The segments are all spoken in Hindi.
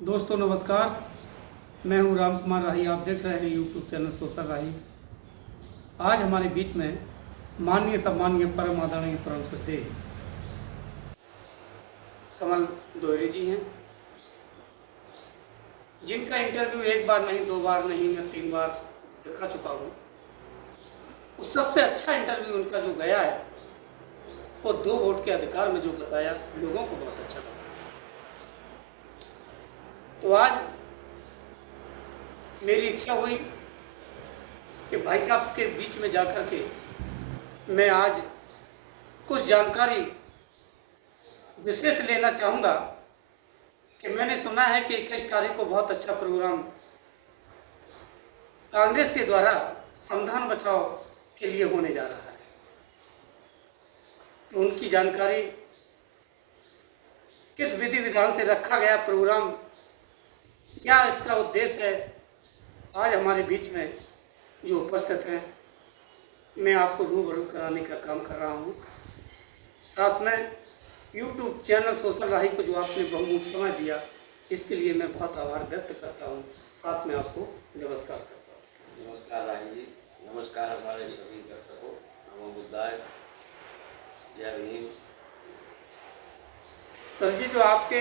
दोस्तों नमस्कार। मैं हूं राम कुमार राही। आप देख रहे हैं यूट्यूब चैनल सोशल राही। आज हमारे बीच में माननीय सम्मानीय परम आदरणीय परम श्रद्धेय कमल दोहरी जी हैं, जिनका इंटरव्यू एक बार नहीं, दो बार नहीं, मैं 3 बार दिखा चुका हूँ। उस सबसे अच्छा इंटरव्यू उनका जो गया है वो 2 वोट के अधिकार में जो बताया, लोगों को बहुत अच्छा लगा। तो आज मेरी इच्छा हुई कि भाई साहब के बीच में जाकर के मैं आज कुछ जानकारी विशेष लेना चाहूँगा कि मैंने सुना है कि 21 तारीख को बहुत अच्छा प्रोग्राम कांग्रेस के द्वारा संविधान बचाओ के लिए होने जा रहा है। तो उनकी जानकारी, किस विधि विधान से रखा गया प्रोग्राम, क्या इसका उद्देश्य है, आज हमारे बीच में जो उपस्थित हैं मैं आपको रूबरू कराने का काम कर रहा हूँ। साथ में यूट्यूब चैनल सोशल राही को जो आपने बहुमूल्य समय दिया, इसके लिए मैं बहुत आभार व्यक्त करता हूँ। साथ में आपको नमस्कार करता हूँ। नमस्कार राही जी, नमस्कार हमारे सभी दर्शकों। नमो बुद्धाय, जय भीम। सर जी, जो आपके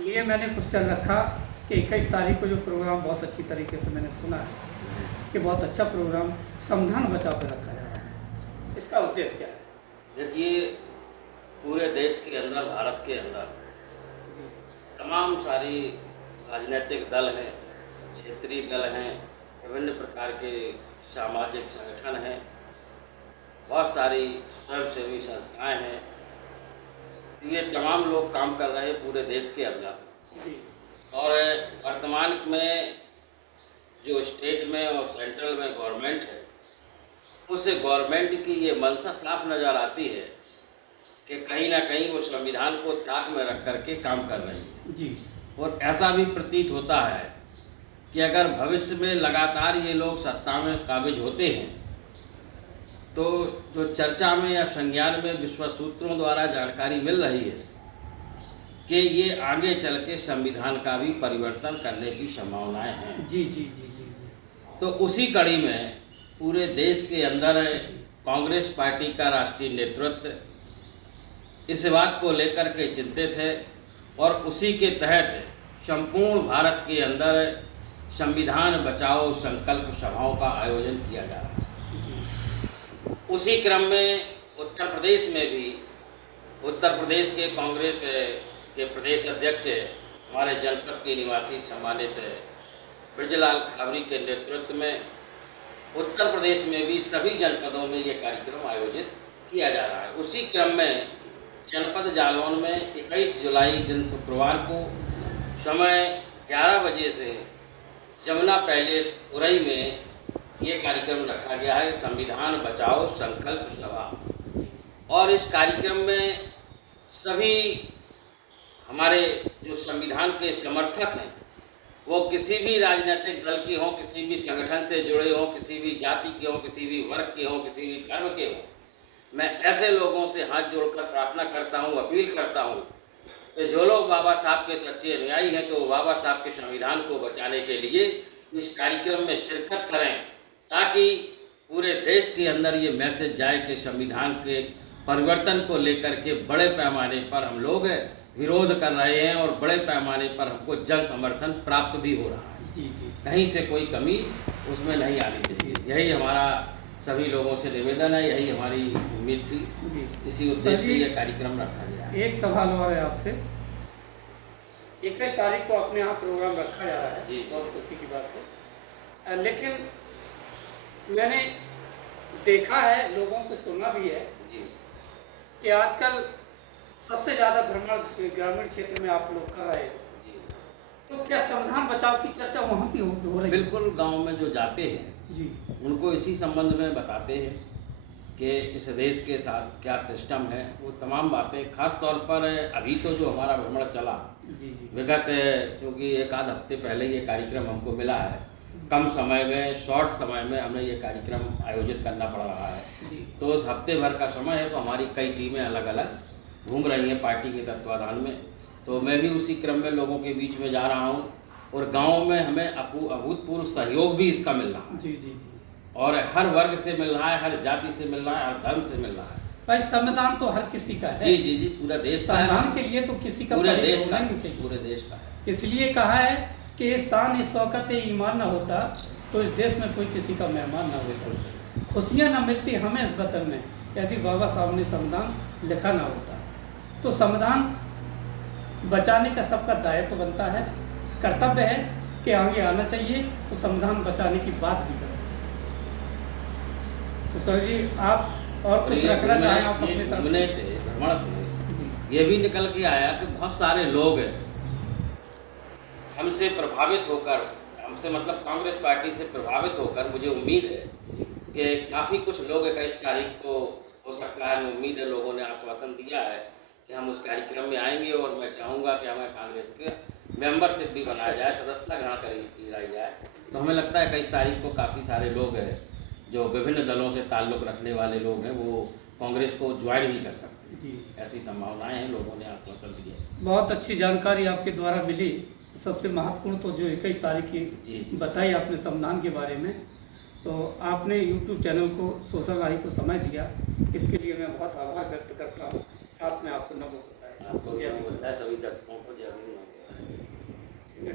लिए मैंने क्वेश्चन रखा कि 21 तारीख को जो प्रोग्राम बहुत अच्छी तरीके से मैंने सुना है कि बहुत अच्छा प्रोग्राम संविधान बचाओ पर रखा जा रहा है, इसका उद्देश्य क्या है? देखिए, पूरे देश के अंदर, भारत के अंदर तमाम सारी राजनीतिक दल हैं, क्षेत्रीय दल हैं, विभिन्न प्रकार के सामाजिक संगठन हैं, बहुत सारी स्वयंसेवी संस्थाएं हैं। ये तमाम लोग काम कर रहे हैं पूरे देश के अंदर। और वर्तमान में जो स्टेट में और सेंट्रल में गवर्नमेंट है, उस गवर्नमेंट की ये मंशा साफ नज़र आती है कि कहीं ना कहीं वो संविधान को ताक में रख करके काम कर रही है जी। और ऐसा भी प्रतीत होता है कि अगर भविष्य में लगातार ये लोग सत्ता में काबिज होते हैं तो जो चर्चा में या संज्ञान में विश्व सूत्रों द्वारा जानकारी मिल रही है कि ये आगे चल के संविधान का भी परिवर्तन करने की संभावनाएं हैं। जी जी जी जी। तो उसी कड़ी में पूरे देश के अंदर कांग्रेस पार्टी का राष्ट्रीय नेतृत्व इस बात को लेकर के चिंतित है और उसी के तहत संपूर्ण भारत के अंदर संविधान बचाओ संकल्प सभाओं का आयोजन किया जा रहा है। उसी क्रम में उत्तर प्रदेश में भी उत्तर प्रदेश के कांग्रेस के प्रदेश अध्यक्ष हमारे जनपद के निवासी सम्मानित ब्रजलाल खाबरी के नेतृत्व में उत्तर प्रदेश में भी सभी जनपदों में ये कार्यक्रम आयोजित किया जा रहा है। उसी क्रम में जनपद जालौन में 21 जुलाई दिन शुक्रवार को समय 11 बजे से जमुना पैलेस उरई में ये कार्यक्रम रखा गया है, संविधान बचाओ संकल्प सभा। और इस कार्यक्रम में सभी हमारे जो संविधान के समर्थक हैं, वो किसी भी राजनीतिक दल के हों, किसी भी संगठन से जुड़े हों, किसी भी जाति के हों, किसी भी वर्ग के हों, किसी भी धर्म के हों, मैं ऐसे लोगों से हाथ जोड़कर प्रार्थना करता हूं, अपील करता हूं कि जो लोग बाबा साहब के सच्चे अनुयायी हैं तो बाबा साहब के संविधान को बचाने के लिए इस कार्यक्रम में शिरकत करें, ताकि पूरे देश के अंदर ये मैसेज जाए कि संविधान के परिवर्तन को लेकर के बड़े पैमाने पर हम लोग विरोध कर रहे हैं और बड़े पैमाने पर हमको जन समर्थन प्राप्त भी हो रहा है। जी जी। कहीं से कोई कमी उसमें नहीं आनी चाहिए। यही हमारा सभी लोगों से निवेदन है, यही हमारी उम्मीद थी। इसी उद्देश्य से यह कार्यक्रम रखा गया है। एक सवाल और है आपसे। 21 तारीख को अपने यहाँ प्रोग्राम रखा जा रहा है जी। बहुत खुशी की बात है, लेकिन मैंने देखा है, लोगों से सुना भी है जी कि आजकल सबसे ज़्यादा भ्रमण ग्रामीण क्षेत्र में आप लोग कर रहे हैं, जी। तो क्या संविधान बचाव की चर्चा वहाँ भी हो रही है? बिल्कुल, गांव में जो जाते हैं जी। उनको इसी संबंध में बताते हैं कि इस देश के साथ क्या सिस्टम है, वो तमाम बातें। खास तौर पर अभी तो जो हमारा भ्रमण चला जी जी। विगत, चूँकि 1 आध हफ्ते पहले ये कार्यक्रम हमको मिला है, कम समय में, शॉर्ट समय में हमें ये कार्यक्रम आयोजित करना पड़ रहा है। तो उस हफ्ते भर का समय है, तो हमारी कई टीमें अलग अलग घूम रही हैं पार्टी के तत्वाधान में। तो मैं भी उसी क्रम में लोगों के बीच में जा रहा हूँ और गाँव में हमें अभूतपूर्व सहयोग भी इसका मिल रहा है। जी जी जी। और हर वर्ग से मिल रहा है, हर जाति से मिल रहा है, हर धर्म से मिल रहा है। भाई संविधान तो हर किसी का है। जी जी जी, पूरा देश का है। संविधान के लिए तो किसी का पूरे परहेज देश का, होना नहीं चाहिए। पूरे देश का है। इसलिए कहा है कि ये शान ये शौकत ये ईमान न होता तो इस देश में कोई किसी का मेहमान ना होता, खुशियाँ ना मिलती हमें इस वतन में यदि बाबा साहब ने संविधान लिखा ना होता। तो संविधान बचाने का सबका दायित्व बनता है, कर्तव्य है कि आगे आना चाहिए तो संविधान बचाने की बात भी करनी चाहिए। तो सर जी आप और कुछ रखना चाहें आप अपने तरफ घूमने से, भ्रमण से ये भी निकल के आया कि बहुत सारे लोग हमसे प्रभावित होकर, हमसे मतलब कांग्रेस पार्टी से प्रभावित होकर, मुझे उम्मीद है कि काफ़ी कुछ लोग 21 तारीख को हो सकता है, उम्मीद है, लोगों ने आश्वासन दिया है कि हम उस कार्यक्रम में आएंगे और मैं चाहूँगा कि हमें कांग्रेस के मेंबरशिप भी बनाया जाए, सदस्यता ग्रहण की जाए। तो हमें लगता है 21 तारीख को काफ़ी सारे लोग हैं जो विभिन्न दलों से ताल्लुक़ रखने वाले लोग हैं, वो कांग्रेस को ज्वाइन भी कर सकते हैं। जी, ऐसी संभावनाएं हैं, लोगों ने आश्वासन दिए। बहुत अच्छी जानकारी आपके द्वारा मिली। सबसे महत्वपूर्ण तो जो 21 तारीख की बताई आपने संविधान के बारे में, तो आपने YouTube चैनल को, सोशल आई को समय दिया, इसके लिए मैं बहुत आभार व्यक्त करता हूँ। साथ में आपको नमो बताया। आपको सभी दर्शकों को जय।